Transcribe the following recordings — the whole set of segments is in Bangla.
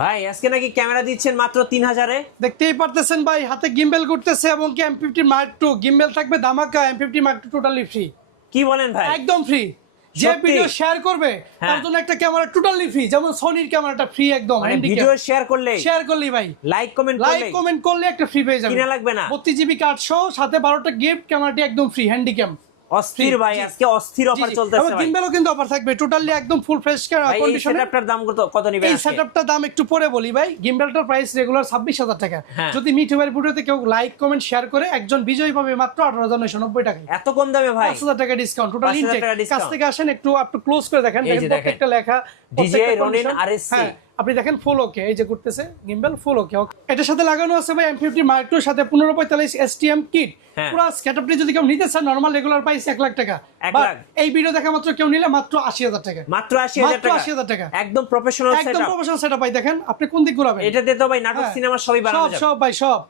ভাই আজকে নাকি ক্যামেরা দিচ্ছেন মাত্র 3000 এ। দেখতেই পারতেছেন ভাই, হাতে গিম্বেল করতেছে এবং কি M50 Mark II গিম্বেল থাকবে ধামাকা। M50 Mark II totally free. কি বলেন ভাই? একদম ফ্রি। যে সত্যি? ভিডিও শেয়ার করবে হ্যাঁ। তার জন্য একটা ক্যামেরা টোটালি ফ্রি, যেমন সনির ক্যামেরাটা ফ্রি একদম। মানে ভিডিও শেয়ার করলেই ভাই, লাইক কমেন্ট করলে একটা ফ্রি পেয়ে যাবে, কিনা লাগবে না। 32 জিবি কার্ড সহ সাথে 12টা গিফট, ক্যামেরাটি একদম ফ্রি হ্যান্ডিক্যাম। অস্থির ভাই, আজকে অস্থির অফার চলতেছে এবং ভাই। গিম্বেলও কিন্তু অফার থাকবে, টোটালি একদম ফুল ফ্রেশ ভাই এই কন্ডিশনে। সেটআপটার দাম কত নিবেন এই আজকে? সেটআপটার দাম একটু পরে বলি ভাই। গিম্বেলটার প্রাইস রেগুলার 26000 টাকা। হ্যাঁ। যদি মিঠুবের ভিডিওতে কেউ লাইক কমেন্ট শেয়ার করে একজন বিজয়ী পাবে মাত্র 18990 টাকায়। এত কম দামে ভাই? 5000 টাকা ডিসকাউন্ট টোটাল 5000 ইনটেক। টাকা কাছ discount। থেকে আসেন, একটু ক্লোজ করে দেখেন, এই যে দেখেন। প্রত্যেকটা লেখা DJI প্রত্যেকটা Ronin condition। RSC। হ্যাঁ, আপনি দেখেন ফুল ওকে, এই যে করতেছে গিম্বেল ফুল ওকে। এটার সাথে লাগানো আছে ভাই M50 Mark II সাথে 1545 STM কিট। হ্যাঁ। পুরো সেটআপটি যদি কেউ নিতে চান নরমাল রেগুলার প্রাইস 1 লাখ টাকা। 1 But লাখ। এই ভিডিও দেখা মাত্র কেউ নিলে মাত্র 80000 টাকা। মাত্র 80000 টাকা। 80000 টাকা। একদম প্রফেশনাল একদম সেটআপ। প্রফেশনাল সেটআপ ভাই। দেখেন আপনি কোন দিক ঘুরাবেন। এটাতে তো ভাই নাটক হ্যাঁ। সিনেমা সবই বানানো যাবে। সব ভাই, সব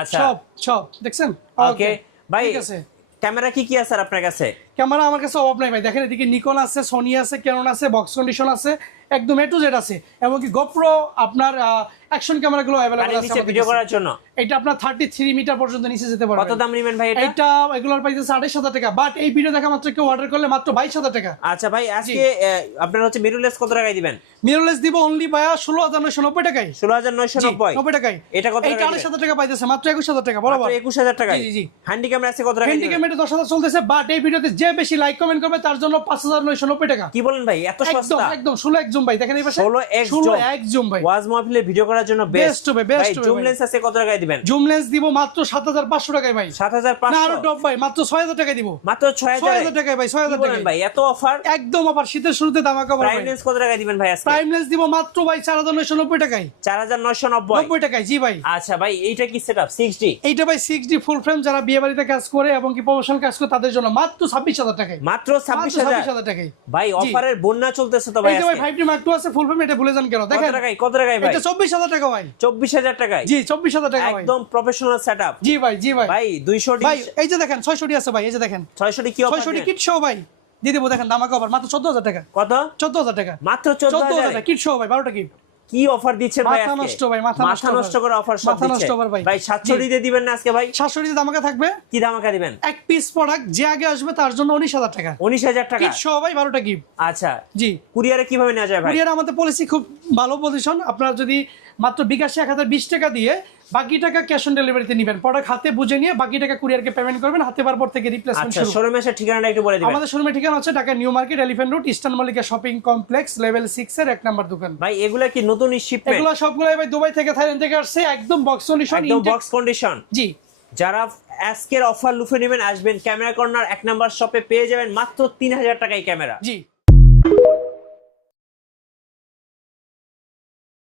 আচ্ছা। সব দেখছেন। ওকে ভাই, ঠিক আছে। ক্যামেরা কি আছে আর আপনার কাছে? ক্যামেরা আমার কাছে অভাব নাই ভাই। দেখেন এদিকে নিকন আছে, সোনি আছে, ক্যানন আছে, বক্স কন্ডিশন আছে, একদম A to Z আছে। এমনকি গোপ্রো আপনার অ্যাকশন ক্যামেরাগুলো अवेलेबल গাড়ির আছে নিচে আমাদের ভিডিও কাছে। করার জন্য এটা আপনার 33 মিটার পর্যন্ত নিচে যেতে পারবে। কত দাম নেবেন ভাই এটা? এটা এগুলোর প্রাইস আছে 28500 টাকা। বাট এই ভিডিও দেখা মাত্র কেউ অর্ডার করলে মাত্র 22000 টাকা। আচ্ছা ভাই, আজকে আপনার হচ্ছে মিররলেস কত টাকায় দিবেন? মিররলেস দিব অনলি ভাইয়া 16990 টাকায়। 16990। 90 টাকায়। এটা কত টাকা? এটা 28000 টাকা পাইতেছে মাত্র 21000 টাকা বরাবর। মাত্র 21000 টাকায়। জি। হ্যান্ডি ক্যামেরা আছে কত টাকা? হ্যান্ডি ক্যামেরা 10000 চলতেছে। বাট এই ভিডিওতে যে বেশি লাইক কমেন্ট করবে তার জন্য 5990 টাকা। কি বলেন ভাই, এত সস্তা? একদম 16x জুম ভাই। দেখেন এই পাশে 16x জুম ভাই। ওয়াজ মাহফিলে ভিডিও করার জন্য বেস্ট হবে, best ভাই। হবে জুম ভাই। লেন্স আছে কত টাকায় দিবেন? জুম লেন্স দিব মাত্র 7500 টাকায় ভাই। 7500? না আরো টপ ভাই, মাত্র 6000 টাকায় দিব। মাত্র 6000 টাকায় ভাই, 6000 টাকায় ভাই। এত অফার? একদম অফার, শীতের শুরুতে ধামাকা অফার প্রাইম ভাই। লেন্স কত টাকায় দিবেন ভাই আজকে? প্রাইম লেন্স দিব মাত্র ভাই 4990 টাকায়। 4990 90 টাকায়। জি ভাই। আচ্ছা ভাই, এইটা কি সেটআপ 6D? এইটা ভাই 6D ফুল ফ্রেম, যারা বিয়ে বাড়িতে কাজ করে এবং কি প্রমোশনাল কাজ করে তাদের জন্য মাত্র 26000 টাকায়। মাত্র 26000 টাকায় ভাই। অফারের বন্যা চলতেছে তো ভাই এই যে ভাই আজকে। 5D Mark II আছে ফুল ফ্রেম, এটা ভুলে যান কেন? কত দেখেন টাকায় ভাই? এটা 24000 টাকা ভাই। 24000 টাকায়? জি 24000 টাকা ভাই। একদম প্রফেশনাল সেটআপ। জি ভাই ভাই 200D ভাই এই যে দেখেন 600D আছে ভাই। এই যে দেখেন 600D কি অফার? 600D কিট সহ ভাই দিয়ে দেবো। দেখেন ধামাকা অফার মাত্র 14000 টাকা। কত? 14000 টাকা। মাত্র 14000 14000 টাকা কিট সহ ভাই, 12টা কিট। কি অফার দিচ্ছেন ভাই মাথা আজকে? নষ্ট ভাই, মাথা নষ্ট করে অফার সব মাথা নষ্ট দিচ্ছে আবার ভাই। ভাই। 700D দিয়ে দিবেন না আজকে ভাই? 700D ধামাকা থাকবে। কি ধামাকা দিবেন? এক পিস প্রোডাক্ট যে আগে আসবে তার জন্য 19000 টাকা। 19000 টাকা? কিট সহ ভাই 12টা গিফট। আচ্ছা, জি। কুরিয়ারে কিভাবে নেওয়া যায় ভাই? কুরিয়ার আমাদের পলিসি খুব ভালো পজিশন। আপনারা যদি মাত্র বিকাশে 1020 টাকা দিয়ে বাকি টাকা ক্যাশ অন ডেলিভারিতে নেবেন, প্রোডাক্ট হাতে বুঝে নিয়ে বাকি টাকা কুরিয়ারকে পেমেন্ট করবেন, হাতে পাওয়ার পর থেকে রিপ্লেসমেন্ট আচ্ছা, শুরু। শোরুমে এসে ঠিকানাটা একটু বলে দিবেন। আমাদের শোরুমের ঠিকানা হচ্ছে Dhaka new market, elephant road, eastern Mallika shopping complex, level 6 এর 1 নাম্বার দোকান। ভাই এগুলা কি নতুন শিপমেন্ট? এগুলো সবগুলাই ভাই দুবাই থেকে, থাইল্যান্ড থেকে আসছে, একদম বক্স কন্ডিশন। একদম বক্স কন্ডিশন। জি। যারা আজকের অফার লুফে নেবেন আসবেন ক্যামেরা কর্নার 1 নাম্বার শপে, পেয়ে যাবেন মাত্র 3000 টাকায় ক্যামেরা। জি।